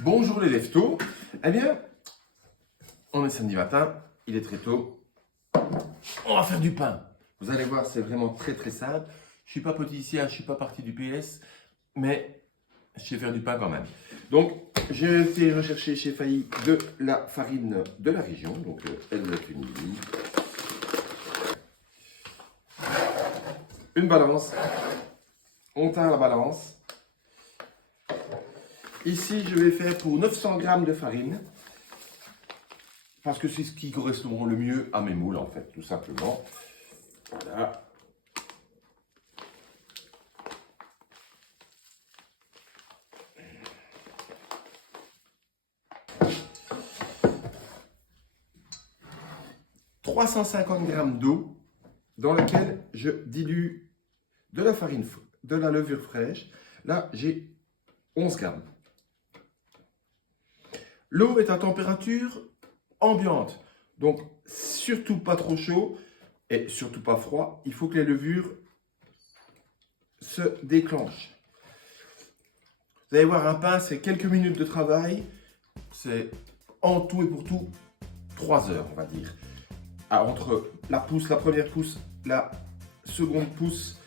Bonjour les leftos. Eh bien, on est samedi matin, il est très tôt. On va faire du pain. Vous allez voir, c'est vraiment très simple. Je suis pas pâtissier, je suis pas parti du PS, mais je sais faire du pain quand même. Donc, j'ai été rechercher chez Failly de la farine de la région. Donc, elle est une balance. On teint la balance. Ici, je vais faire pour 900 g de farine. Parce que c'est ce qui correspond le mieux à mes moules, en fait, tout simplement. Voilà. « 350 g d'eau dans laquelle je dilue de la farine, de la levure fraîche. Là, j'ai 11 g. L'eau est à température ambiante, donc surtout pas trop chaud et surtout pas froid. Il faut que les levures se déclenchent. Vous allez voir, un pain, c'est quelques minutes de travail. C'est en tout et pour tout 3 heures, on va dire. Entre la première pousse, la seconde pousse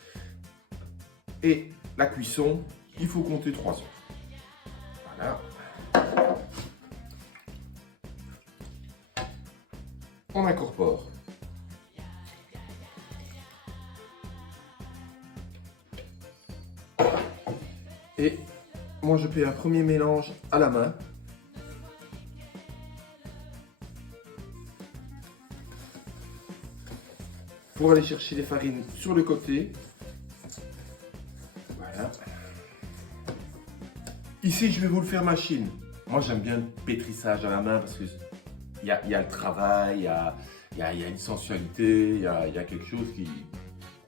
et la cuisson, il faut compter 3 heures. Voilà. On incorpore et moi je fais un premier mélange à la main. Pour aller chercher les farines sur le côté. Voilà. Ici je vais vous le faire machine. Moi j'aime bien le pétrissage à la main parce que il y a le travail, il y a une sensualité, il y a quelque chose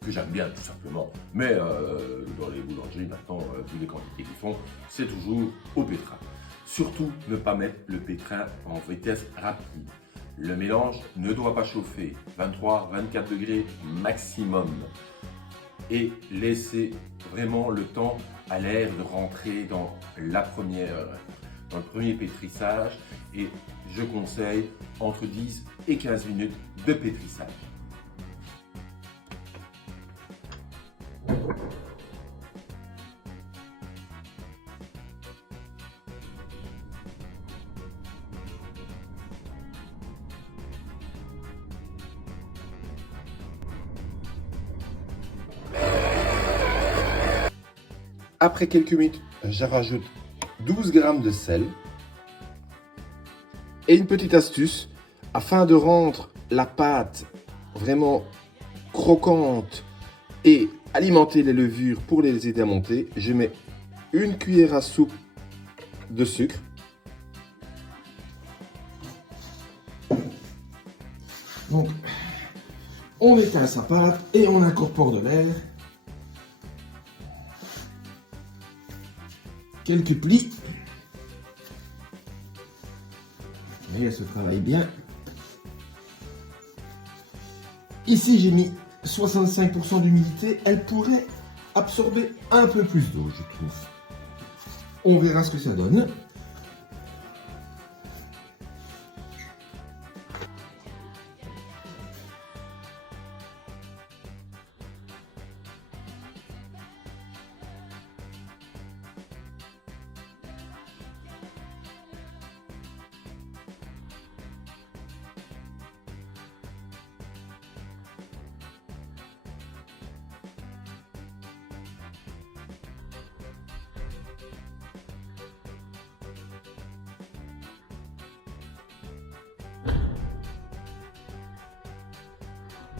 que j'aime bien tout simplement. Mais dans les boulangeries maintenant, vu les quantités qu'ils font, c'est toujours au pétrin. Surtout ne pas mettre le pétrin en vitesse rapide. Le mélange ne doit pas chauffer, 23-24 degrés maximum. Et laisser vraiment le temps à l'air de rentrer dans le premier pétrissage, et je conseille entre 10 et 15 minutes de pétrissage. Après quelques minutes, je rajoute 12 g de sel. Et une petite astuce, afin de rendre la pâte vraiment croquante et alimenter les levures pour les aider à monter, je mets une cuillère à soupe de sucre. Donc, on éteint sa pâte et on incorpore de l'air. Quelques plis. Et elle se travaille bien. Ici, j'ai mis 65% d'humidité. Elle pourrait absorber un peu plus d'eau, je trouve. On verra ce que ça donne.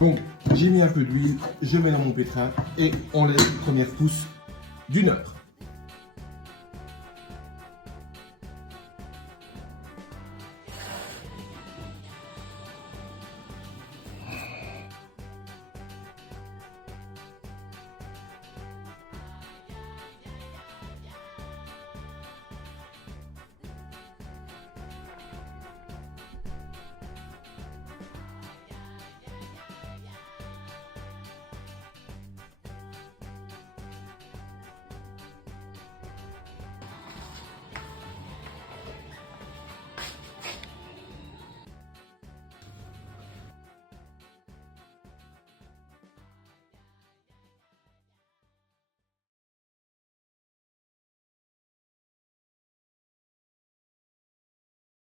Donc, j'ai mis un peu d'huile, je mets dans mon pétrin et on laisse une première pousse d'1 heure.